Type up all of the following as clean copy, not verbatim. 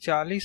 40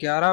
11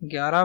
11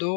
2